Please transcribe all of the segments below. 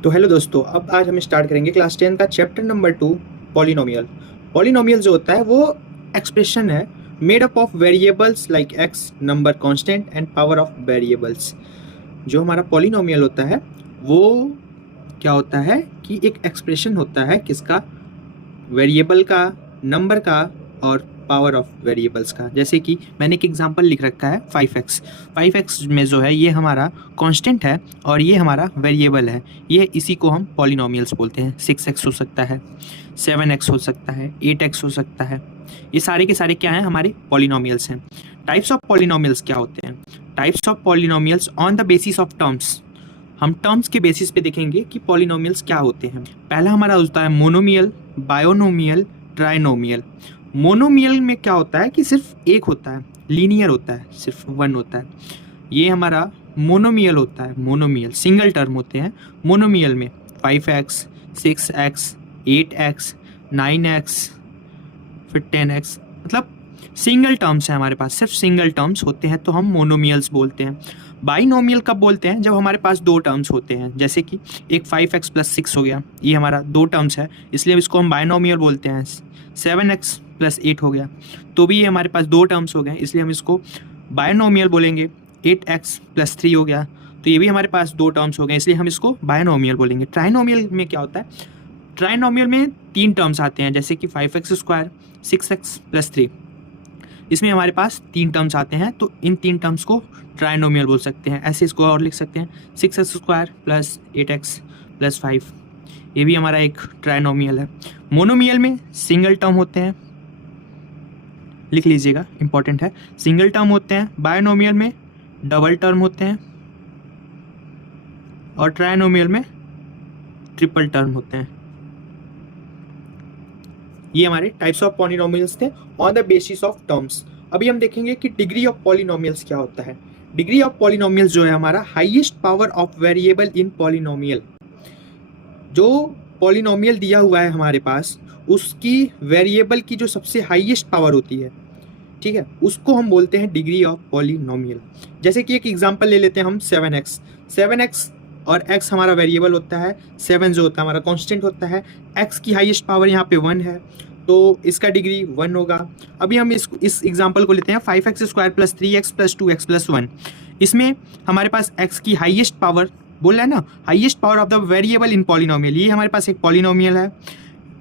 तो हेलो दोस्तों, अब आज हम स्टार्ट करेंगे क्लास 10 का चैप्टर नंबर 2 पॉलिनोमियल। पॉलिनोमियल जो होता है वो एक्सप्रेशन है made up of variables like x, number constant and power of variables. जो हमारा पॉलिनोमियल होता है वो क्या होता है कि एक एक्सप्रेशन होता है किसका, वेरिएबल का, नंबर का और पावर ऑफ वेरिएबल्स का। जैसे कि मैंने एक एग्जांपल लिख रखा है 5x। 5x में जो है ये हमारा कांस्टेंट है और ये हमारा वेरिएबल है। ये इसी को हम पॉलिनोमियल्स बोलते हैं। 6x हो सकता है, 7x हो सकता है, 8x हो सकता है। ये सारे के सारे क्या हैं, हमारे पॉलिनोमियल्स हैं। टाइप्स ऑफ पॉलिनोमियल्स क्या होते हैं? Types of polynomials on the basis of terms. हम टर्म्स के बेसिस पे देखेंगे कि पॉलिनोमियल्स क्या होते हैं। पहला हमारा होता है मोनोमियल, बायोनोमियल, ट्राइनोमियल। मोनोमियल में क्या होता है कि सिर्फ एक होता है, लीनियर होता है, सिर्फ वन होता है। ये हमारा मोनोमियल होता है। मोनोमियल सिंगल टर्म होते हैं। मोनोमियल में 5x, 6x, 8x, 9x, फिर 10x, मतलब सिंगल टर्म्स है हमारे पास, सिर्फ सिंगल टर्म्स होते हैं तो हम मोनोमियल्स बोलते हैं। बाइनोमियल कब बोलते हैं? जब हमारे पास दो टर्म्स होते हैं। जैसे कि एक 5x प्लस 6 हो गया, ये हमारा दो टर्म्स है इसलिए इसको हम बाइनोमियल बोलते हैं। 7x प्लस 8 हो गया तो भी ये हमारे पास दो टर्म्स हो गए इसलिए हम इसको बाइनोमियल बोलेंगे। 8x प्लस 3 हो गया तो ये भी हमारे पास दो टर्म्स हो गए इसलिए हम इसको बाइनोमियल बोलेंगे। ट्राइनोमियल में क्या होता है? ट्राइनोमियल में तीन टर्म्स आते हैं, जैसे कि 5x स्क्वायर, 6x प्लस 3। इसमें हमारे पास तीन टर्म्स आते हैं तो इन तीन टर्म्स को ट्राइनोमियल बोल सकते हैं। ऐसे इसको और लिख सकते हैं 6x square plus 8x plus 5, ये भी हमारा एक ट्राइनोमियल है। मोनोमियल में सिंगल टर्म होते हैं, लिख लीजिएगा, इंपॉर्टेंट है, सिंगल टर्म होते हैं। बायनोमियल में डबल टर्म होते हैं और ट्राइनोमियल में ट्रिपल टर्म होते हैं। ये हमारे टाइप्स ऑफ पॉलिनोमियल्स थे on the basis of terms. अभी हम देखेंगे कि डिग्री ऑफ पॉलिनोमियल्स क्या होता है। डिग्री ऑफ पॉलिनोमियल्स जो है हमारा highest power of variable in polynomial. जो पॉलिनोमियल दिया हुआ है हमारे पास उसकी वेरिएबल की जो सबसे हाईएस्ट पावर होती है, ठीक है, उसको हम बोलते हैं डिग्री ऑफ पॉलिनोमियल। जैसे कि एक एग्जांपल ले लेते हैं हम 7x। 7x और x हमारा वेरिएबल होता है, 7 जो होता है हमारा कांस्टेंट होता है। x की हाईएस्ट पावर यहाँ पे 1 है तो इसका डिग्री 1 होगा। अभी हम इस एग्जांपल को लेते हैं 5x square plus 3x plus 2x plus 1। इसमें हमारे पास x की हाईएस्ट पावर बोल रहा है ना, highest power of the variable in polynomial. ये हमारे पास एक पॉलिनोमियल है,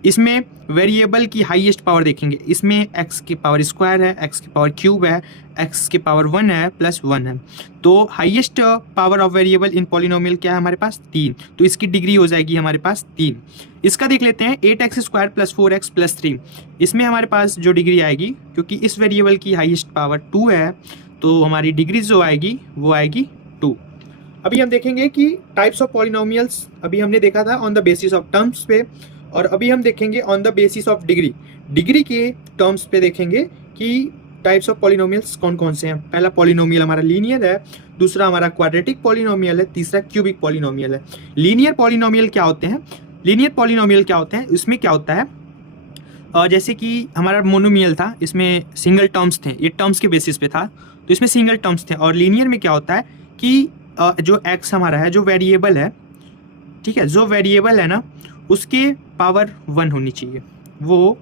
इसमें वेरिएबल की हाईएस्ट पावर देखेंगे। इसमें x की पावर स्क्वायर है, x की पावर क्यूब है, x की पावर 1 है प्लस 1 है। तो highest power of variable in polynomial क्या है हमारे पास? 3। तो इसकी डिग्री हो जाएगी हमारे पास 3। इसका देख लेते हैं 8x square plus 4x plus 3। इसमें हमारे पास जो डिग्री आएगी, क्योंकि इस वेरिएबल की हाईएस्ट पावर 2 है तो हमारी डिग्री जो आएगी वो आएगी 2। अभी हम देखेंगे कि टाइप्स ऑफ पॉलिनोमियल्स अभी हमने देखा था on the basis of terms पे, और अभी हम देखेंगे on the basis of degree. Degree के टर्म्स पे देखेंगे कि टाइप्स ऑफ पॉलिनोमियल्स कौन कौन से हैं। पहला पॉलिनोमियल हमारा लीनियर है, दूसरा हमारा क्वाड्रेटिक पॉलिनोमियल है, तीसरा क्यूबिक पॉलिनोमियल है। लीनियर पॉलिनोमियल क्या होते हैं? लीनियर पॉलिनोमियल क्या होते हैं, इसमें क्या होता है, जैसे कि हमारा मोनोमियल था, इसमें सिंगल टर्म्स थे, ये टर्म्स के बेसिस पे था तो इसमें सिंगल टर्म्स थे। और लीनियर में क्या होता है कि जो x हमारा है, जो वेरिएबल है, ठीक है, जो वेरिएबल है ना उसके पावर 1 होनी चाहिए। वो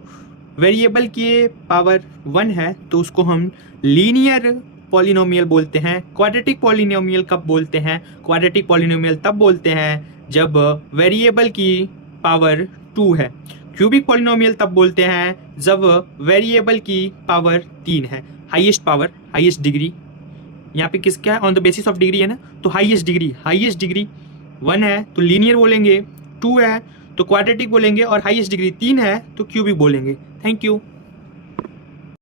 वेरिएबल की पावर 1 है तो उसको हम लीनियर पॉलिनोमियल बोलते हैं। क्वाड्रेटिक पॉलिनोमियल कब बोलते हैं? क्वाड्रेटिक पॉलिनोमियल तब बोलते हैं जब वेरिएबल की पावर 2 है। क्यूबिक पॉलिनोमियल तब बोलते हैं जब वेरिएबल की पावर 3 है। हाईएस्ट पावर, हाईएस्ट डिग्री यहाँ पे किसका है? On the basis of degree है ना, तो हाईएस्ट डिग्री 1 है तो लीनियर बोलेंगे, 2 है तो क्वाड्रेटिक बोलेंगे और हाईएस्ट डिग्री 3 है तो क्यूबिक बोलेंगे। Thank you.